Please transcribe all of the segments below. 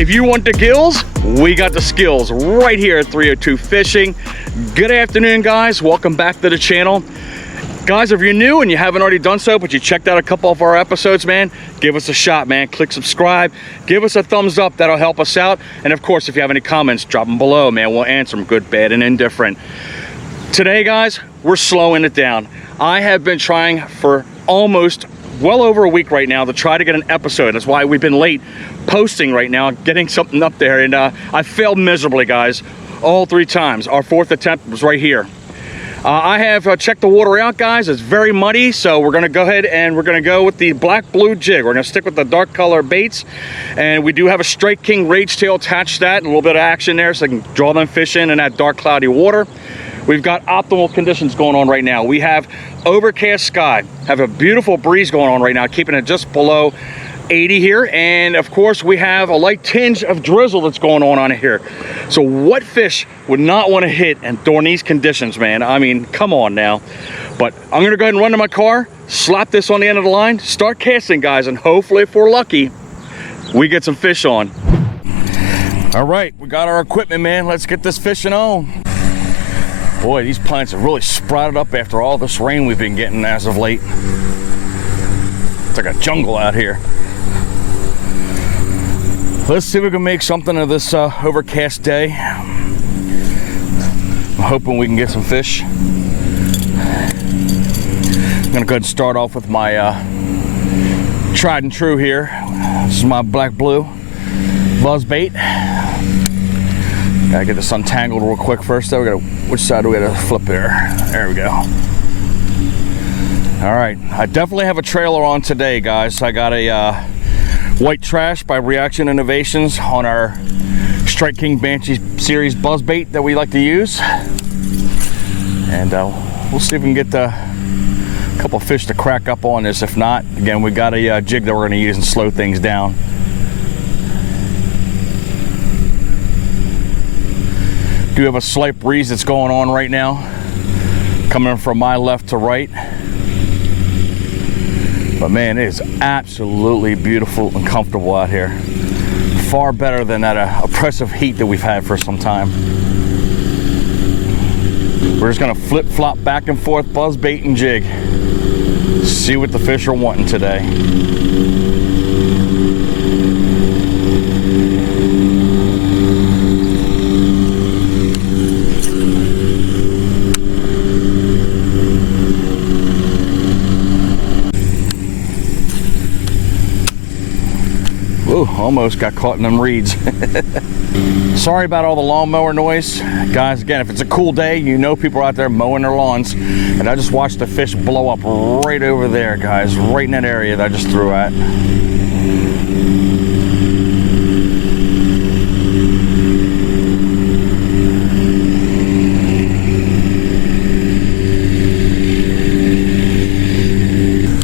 If you want the gills, we got the skills right here at 302 Fishing. Good afternoon, guys. Welcome back to the channel. Guys, if you're new and you haven't already done so, but you checked out a couple of our episodes, man, give us a shot, man. Click subscribe, give us a thumbs up. That'll help us out. And of course, if you have any comments, drop them below, man. We'll answer them, good, bad, and indifferent. Today, guys, we're slowing it down. I have been trying for almost well over a week right now to try to get an episode. That's why we've been late posting right now, getting something up there. And I failed miserably, guys, all 3 times. Our 4th attempt was right here. I have checked the water out, guys. It's very muddy, so we're gonna go ahead and we're gonna go with the black blue jig. We're gonna stick with the dark color baits, and we do have a Strike King Rage Tail attached to that, and a little bit of action there so I can draw them fish in that dark cloudy water. We've got optimal conditions going on right now. We have overcast sky, have a beautiful breeze going on right now, keeping it just below 80 here, and of course we have a light tinge of drizzle that's going on here. So what fish would not want to hit and during these conditions, man? I mean, come on now. But I'm gonna go ahead and run to my car, slap this on the end of the line, start casting, guys, and hopefully, if we're lucky, we get some fish on. All right, we got our equipment, man. Let's get this fishing on. Boy, these plants have really sprouted up after all this rain we've been getting as of late. It's like a jungle out here. Let's see if we can make something of this overcast day. I'm hoping we can get some fish. I'm gonna go ahead and start off with my tried and true here. This is my black blue Buzzbait. Gotta get this untangled real quick first though. Which side do we gotta flip there? There we go. All right, I definitely have a trailer on today, guys. I got a White Trash by Reaction Innovations on our Strike King Banshee series Buzzbait that we like to use. And we'll see if we can get a couple of fish to crack up on this. If not, again, we got a jig that we're gonna use and slow things down. Do have a slight breeze that's going on right now, coming from my left to right. But man, it is absolutely beautiful and comfortable out here. Far better than that oppressive heat that we've had for some time. We're just gonna flip-flop back and forth, buzzbait and jig. See what the fish are wanting today. Ooh, almost got caught in them reeds. Sorry about all the lawnmower noise. Guys, again, if it's a cool day, you know people are out there mowing their lawns. And I just watched the fish blow up right over there, guys, right in that area that I just threw at.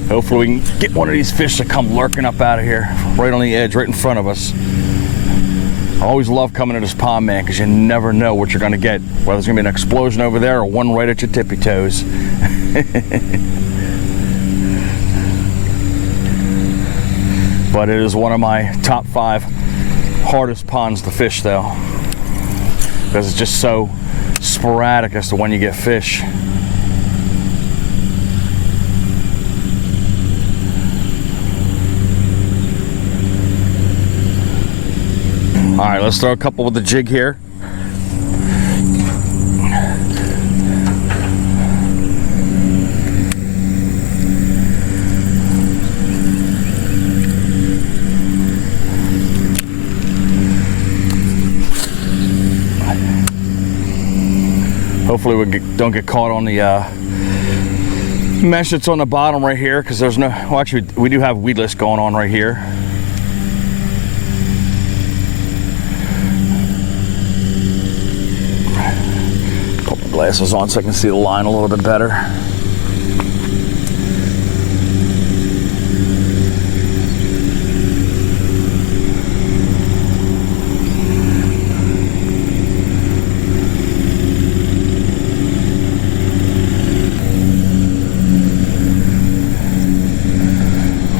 Hopefully we can get one of these fish to come lurking up out of here, right on the edge, right in front of us. I always love coming to this pond, man, because you never know what you're gonna get. Whether there's gonna be an explosion over there or one right at your tippy toes. But it is one of my top 5 hardest ponds to fish though, because it's just so sporadic as to when you get fish. All right, let's throw a couple with the jig here. Hopefully we don't get caught on the mesh that's on the bottom right here, because there's no, well, actually we do have weedless going on right here. Glasses on so I can see the line a little bit better.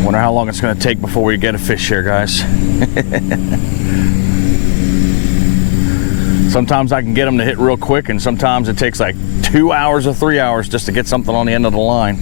Wonder how long it's going to take before we get a fish here, guys. Sometimes I can get them to hit real quick, and sometimes it takes like 2 hours or 3 hours just to get something on the end of the line.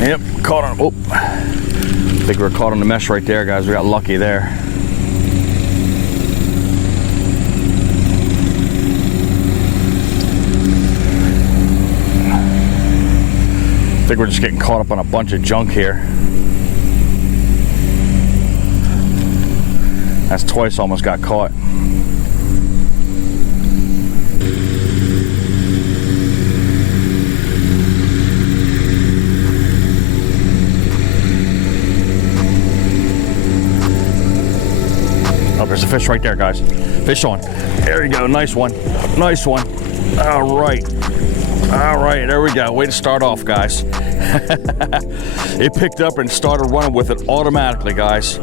Yep, caught on. Oh, I think we're caught on the mesh right there, guys. We got lucky there. I think we're just getting caught up on a bunch of junk here. That's twice almost got caught. Oh, there's a fish right there, guys. Fish on. There you go. Nice one. Nice one. All right. All right. There we go. Way to start off, guys. It picked up and started running with it automatically, guys.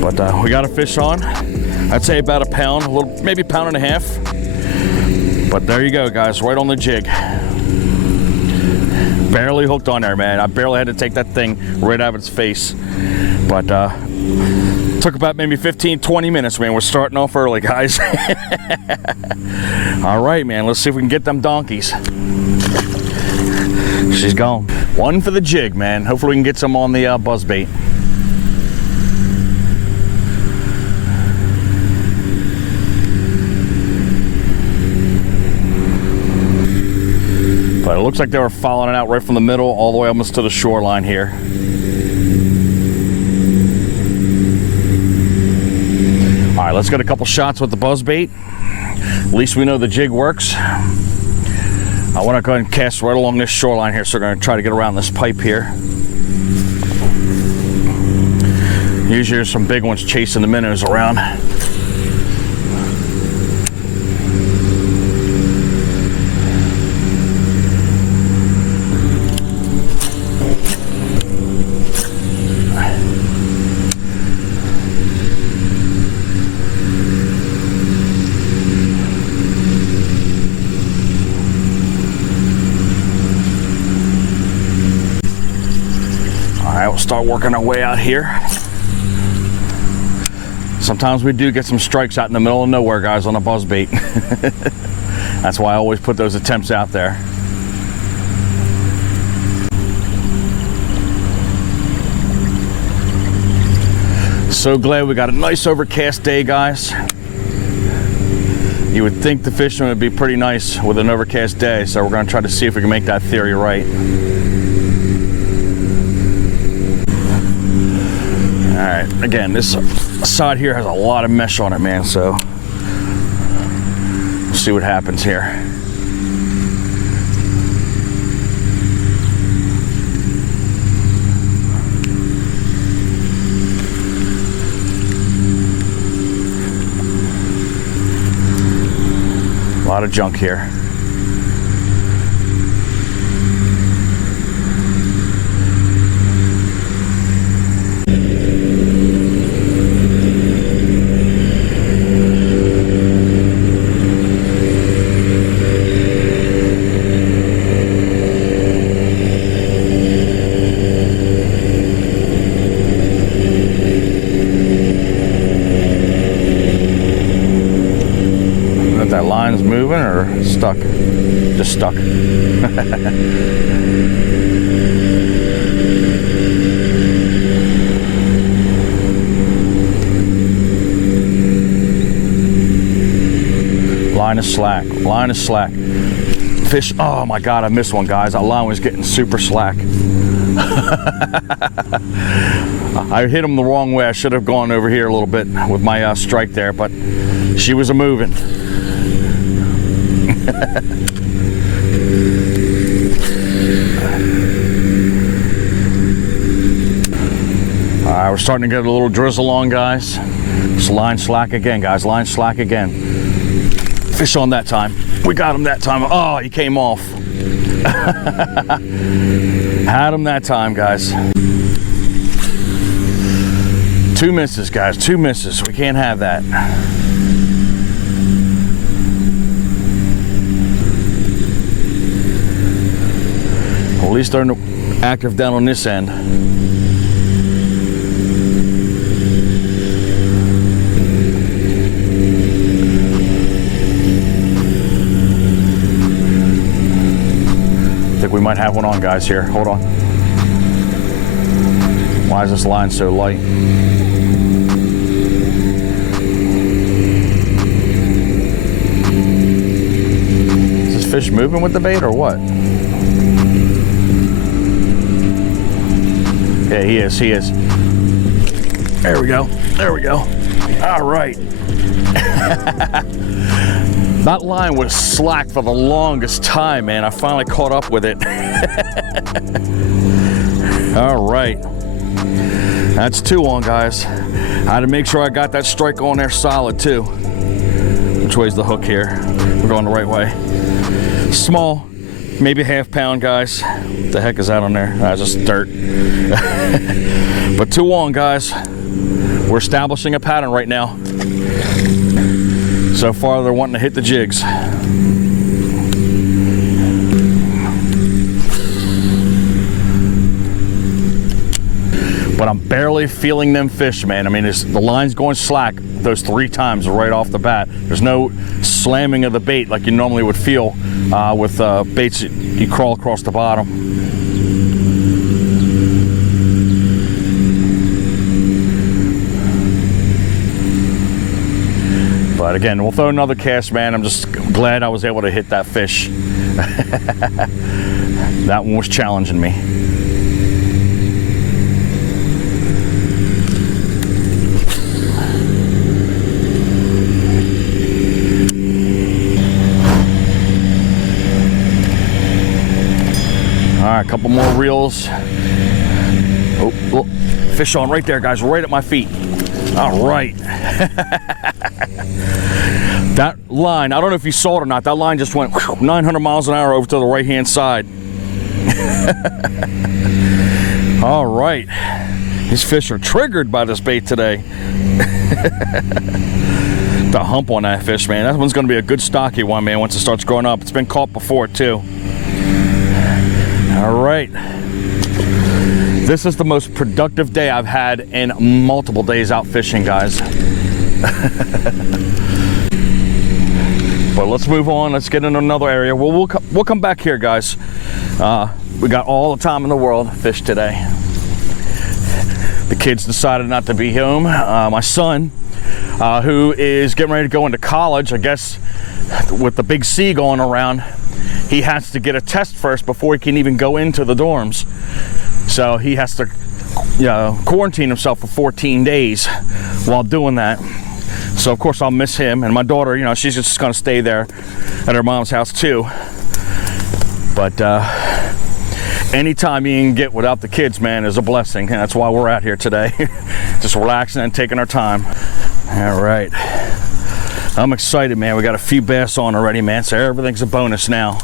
But we got a fish on. I'd say about a pound, a little, maybe a pound and a half. But there you go, guys. Right on the jig. Barely hooked on there, man. I barely had to take that thing right out of its face. But took about maybe 15-20 minutes, man. We're starting off early, guys. All right, man. Let's see if we can get them donkeys. She's gone. One for the jig, man. Hopefully we can get some on the buzzbait. But it looks like they were following it out right from the middle all the way almost to the shoreline here. All right, let's get a couple shots with the buzzbait. At least we know the jig works. I want to go ahead and cast right along this shoreline here, so we're going to try to get around this pipe here. Usually there's some big ones chasing the minnows around. We'll start working our way out here. Sometimes we do get some strikes out in the middle of nowhere, guys, on a buzzbait. That's why I always put those attempts out there. So glad we got a nice overcast day, guys. You would think the fishing would be pretty nice with an overcast day, so we're going to try to see if we can make that theory right. All right, again, this side here has a lot of mesh on it, man, so we'll see what happens here. A lot of junk here. That line's moving or stuck? Just stuck. Line is slack. Line is slack. Fish. Oh my God, I missed one, guys. That line was getting super slack. I hit him the wrong way. I should have gone over here a little bit with my strike there, but she was a moving. Alright, we're starting to get a little drizzle on, guys. It's line slack again, guys. Line slack again. Fish on that time. We got him that time. Oh, he came off. Had him that time, guys. 2 misses, guys, 2 misses. We can't have that. Well, at least they're active down on this end. I think we might have one on, guys, here. Hold on. Why is this line so light? Is this fish moving with the bait or what? Yeah, he is, he is. There we go, there we go. All right. That line was slack for the longest time, man. I finally caught up with it. All right. That's 2 on, guys. I had to make sure I got that strike on there solid too. Which way's the hook here? We're going the right way. Small, maybe ½ pound, guys. What the heck is that on there? That's just dirt. But 2 on, guys. We're establishing a pattern right now. So far, they're wanting to hit the jigs. But I'm barely feeling them fish, man. I mean, the line's going slack those 3 times right off the bat. There's no slamming of the bait like you normally would feel with baits that you crawl across the bottom. But again, we'll throw another cast, man. I'm just glad I was able to hit that fish. That one was challenging me. All right, a couple more reels. Oh, look, fish on right there, guys, right at my feet. All right. That line, I don't know if you saw it or not, that line just went 900 miles an hour over to the right-hand side. All right. These fish are triggered by this bait today. The hump on that fish, man. That one's going to be a good stocky one, man, once it starts growing up. It's been caught before, too. All right. This is the most productive day I've had in multiple days out fishing, guys. But let's move on. Let's get in another area. We'll come back here, guys. We got all the time in the world to fish today. The kids decided not to be home. My son, who is getting ready to go into college, I guess with the big C going around, he has to get a test first before he can even go into the dorms. So he has to, quarantine himself for 14 days while doing that. So of course I'll miss him, and my daughter, she's just gonna stay there at her mom's house too. But anytime you can get without the kids, man, is a blessing, and that's why we're out here today. Just relaxing and taking our time. All right, I'm excited, man. We got a few bass on already, man, so everything's a bonus now.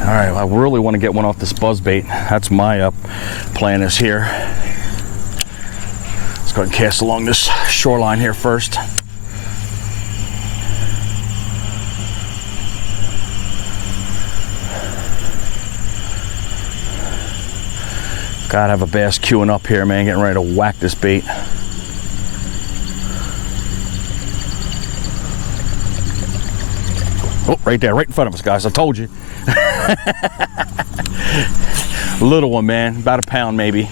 All right, I really want to get one off this buzzbait. That's my plan is here. Let's go ahead and cast along this shoreline here first. Gotta have a bass queuing up here, man, getting ready to whack this bait. Oh, right there, right in front of us, guys. I told you. Little one, man, about a pound maybe.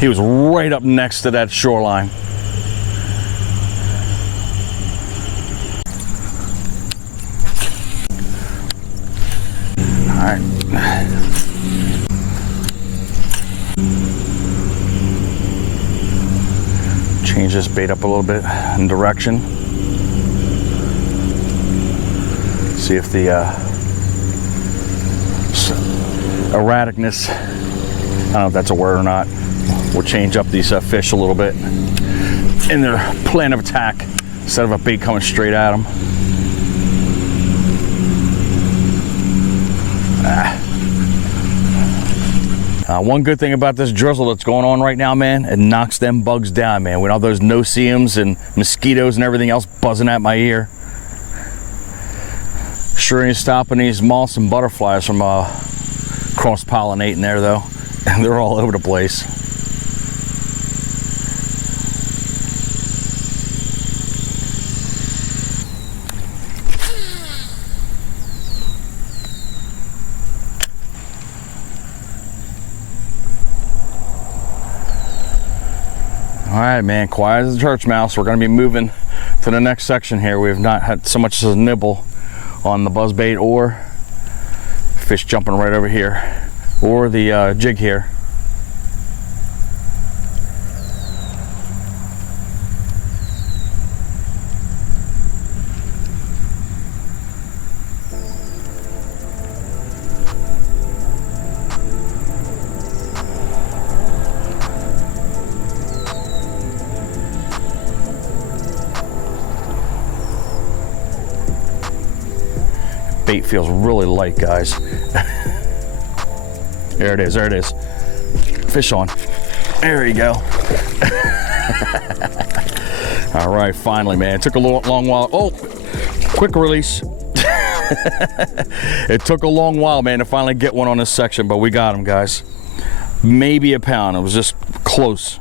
He was right up next to that shoreline. All right. Change this bait up a little bit in direction. See if the erraticness, I don't know if that's a word or not, will change up these fish a little bit in their plan of attack instead of a bait coming straight at them. One good thing about this drizzle that's going on right now, man, it knocks them bugs down, man. We all those no-see-ums and mosquitoes and everything else buzzing at my ear. Sure ain't stopping these moths and butterflies from cross-pollinating there, though. And they're all over the place. All right, man, quiet as a church mouse. We're gonna be moving to the next section here. We have not had so much as a nibble on the buzzbait or fish jumping right over here, or the jig here. Bait feels really light, guys. There it is, there it is. Fish on. There you go. All right, finally, man. It took a long while. Oh, quick release. It took a long while, man, to finally get one on this section, but we got him, guys. Maybe a pound. It was just close.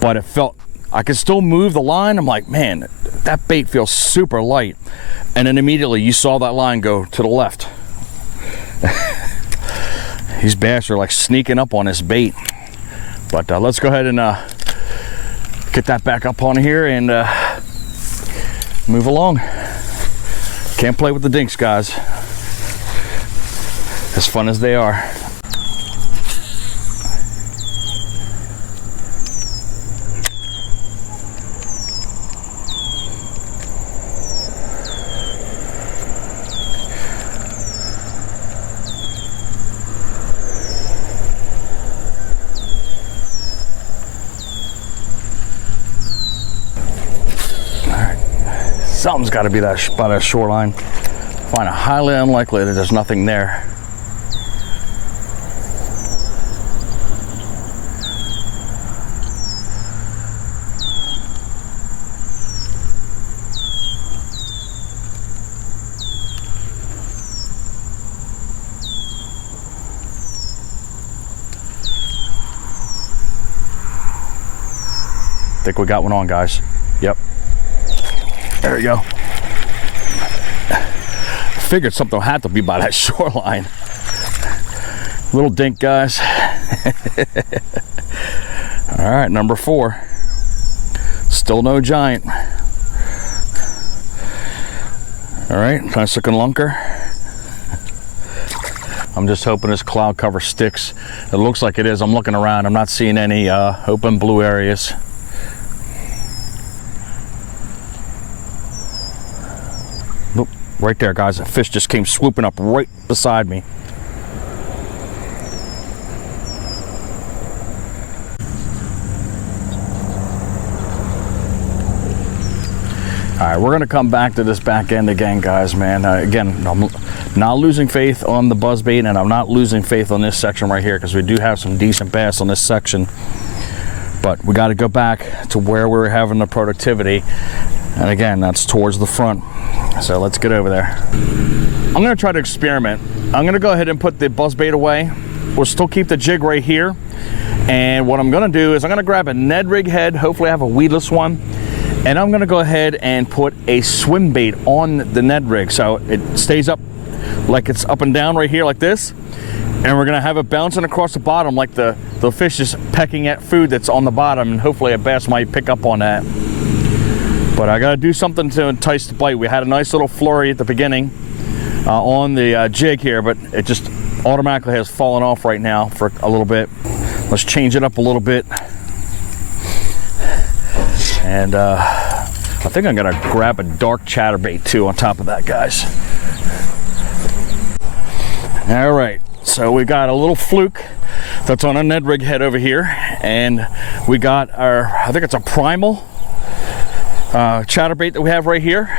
But it felt, I could still move the line. I'm like, man, that bait feels super light. And then immediately you saw that line go to the left. These bass are like sneaking up on this bait. But let's go ahead and get that back up on here and move along. Can't play with the dinks, guys. As fun as they are. Something's got to be that by that shoreline. Find it highly unlikely that there's nothing there. I think we got one on, guys. Yep. There we go. Figured something had to be by that shoreline. Little dink, guys. All right, number 4. Still no giant. All right, nice looking lunker. I'm just hoping this cloud cover sticks. It looks like it is. I'm looking around. I'm not seeing any open blue areas. Right there, guys, a fish just came swooping up right beside me. All right, we're gonna come back to this back end again, guys, man. Again, I'm not losing faith on the buzzbait, and I'm not losing faith on this section right here, because we do have some decent bass on this section. But we gotta go back to where we were having the productivity. And again, that's towards the front. So let's get over there. I'm gonna try to experiment. I'm gonna go ahead and put the buzzbait away. We'll still keep the jig right here. And what I'm gonna do is I'm gonna grab a Ned rig head. Hopefully I have a weedless one. And I'm gonna go ahead and put a swim bait on the Ned rig. So it stays up like it's up and down right here like this. And we're gonna have it bouncing across the bottom like the fish is pecking at food that's on the bottom. And hopefully a bass might pick up on that. But I gotta do something to entice the bite. We had a nice little flurry at the beginning on the jig here, but it just automatically has fallen off right now for a little bit. Let's change it up a little bit. And I think I'm gonna grab a dark chatterbait too on top of that, guys. All right, so we got a little fluke that's on a Ned rig head over here, and we got our, I think it's a primal chatterbait that we have right here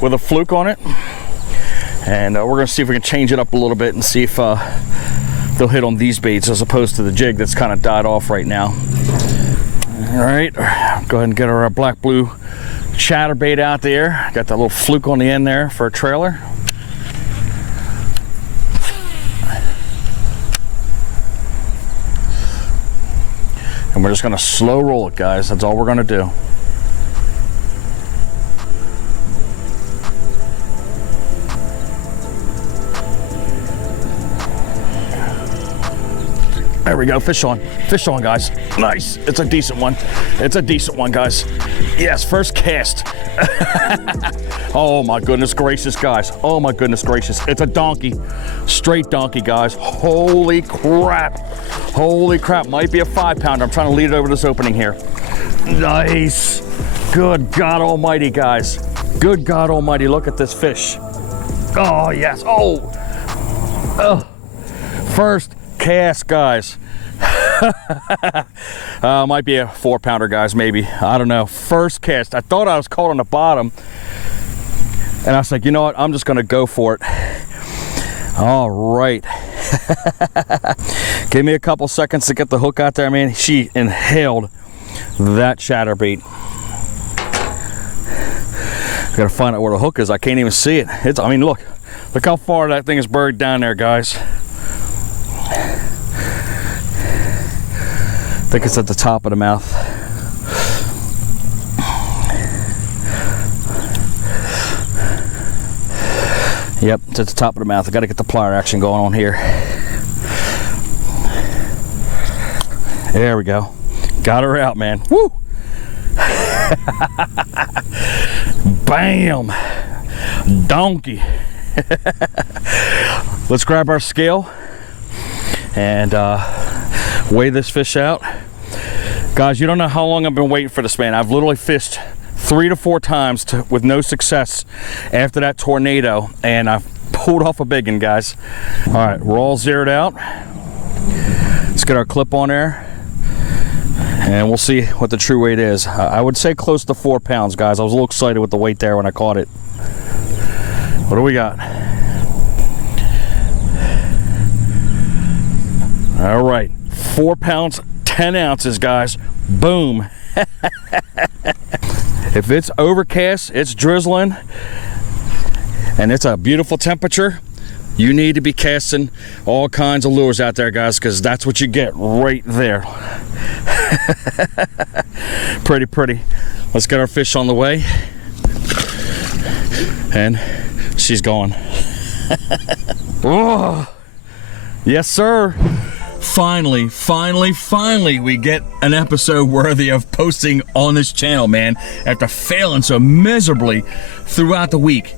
with a fluke on it. And we're gonna see if we can change it up a little bit and see if they'll hit on these baits as opposed to the jig that's kind of died off right now. All right, go ahead and get our black blue ChatterBait out there. Got that little Fluke on the end there for a trailer. And we're just gonna slow roll it, guys. That's all we're gonna do. There we go, fish on, guys. Nice, it's a decent one. It's a decent one, guys. Yes, first cast. Oh my goodness gracious, guys. Oh my goodness gracious. It's a donkey, straight donkey, guys. Holy crap. Holy crap, might be a 5-pounder. I'm trying to lead it over this opening here. Nice. Good God almighty, guys. Good God almighty, look at this fish. Oh yes, oh. First cast, guys. Might be a 4-pounder, guys, maybe. I don't know. First cast. I thought I was caught on the bottom, and I was like, you know what, I'm just gonna go for it. All right. Give me a couple seconds to get the hook out there, man. She inhaled that ChatterBait. Gotta find out where the hook is. I can't even see it. I mean, look how far that thing is buried down there, guys. I think it's at the top of the mouth. Yep, it's at the top of the mouth. I got to get the plier action going on here. There we go. Got her out, man. Woo! Bam! Donkey. Let's grab our scale and weigh this fish out. Guys, you don't know how long I've been waiting for this, man. I've literally fished 3 to 4 times with no success after that tornado, and I've pulled off a big one, guys. All right, we're all zeroed out. Let's get our clip on there, and we'll see what the true weight is. I would say close to 4 pounds, guys. I was a little excited with the weight there when I caught it. What do we got? All right, 4 pounds, 10 ounces, guys. Boom. If it's overcast, it's drizzling, and it's a beautiful temperature, you need to be casting all kinds of lures out there, guys, because that's what you get right there. Pretty. Let's get our fish on the way. And she's gone. Oh, yes, sir. Finally, we get an episode worthy of posting on this channel, man, after failing so miserably throughout the week.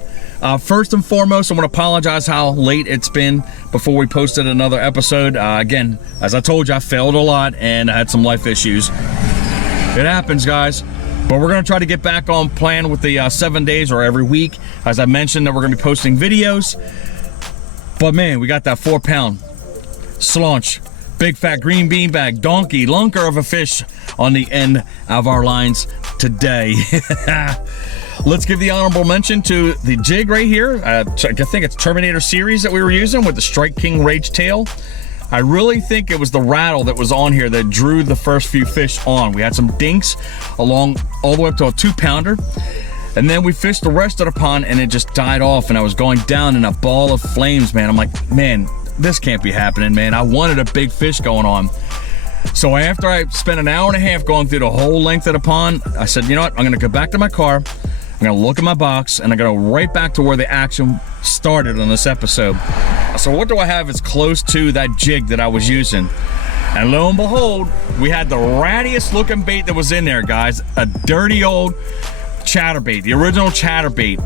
First and foremost, I want to apologize how late it's been before we posted another episode. Again, as I told you, I failed a lot and I had some life issues. It happens, guys. But we're going to try to get back on plan with the 7 days or every week. As I mentioned, that we're going to be posting videos. But man, we got that 4-pound slaunch, big fat green beanbag, donkey, lunker of a fish on the end of our lines today. Let's give the honorable mention to the jig right here. I think it's Terminator series that we were using with the Strike King Rage Tail. I really think it was the rattle that was on here that drew the first few fish on. We had some dinks along all the way up to a 2-pounder. And then we fished the rest of the pond and it just died off, and I was going down in a ball of flames, man. I'm like, man, this can't be happening, man. I wanted a big fish going on. So after I spent an hour and a half going through the whole length of the pond, I said, you know what? I'm gonna go back to my car, I'm gonna look at my box, and I'm gonna go right back to where the action started on this episode. So what do I have is close to that jig that I was using. And lo and behold, we had the rattiest looking bait that was in there, guys. A dirty old ChatterBait, the original ChatterBait.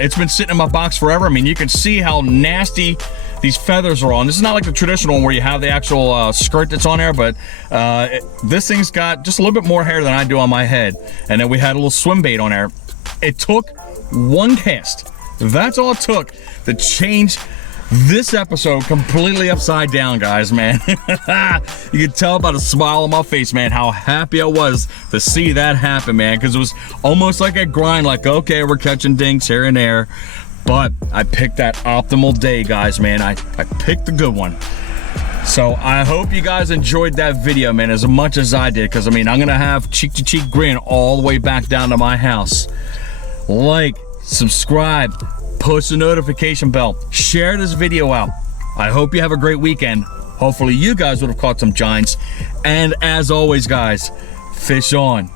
It's been sitting in my box forever. I mean, you can see how nasty these feathers are on. This is not like the traditional one where you have the actual skirt that's on there, but this thing's got just a little bit more hair than I do on my head. And then we had a little swim bait on there. It took one cast. That's all it took to change this episode completely upside down, guys, man. You can tell by the smile on my face, man, how happy I was to see that happen, man, because it was almost like a grind, like, okay, we're catching dinks here and there, but I picked that optimal day, guys, man. I picked the good one. So I hope you guys enjoyed that video, man, as much as I did, because I mean, I'm gonna have cheek to cheek grin all the way back down to my house. Like, subscribe, push the notification bell, share this video out. I hope you have a great weekend. Hopefully you guys would have caught some giants. And as always, guys, fish on.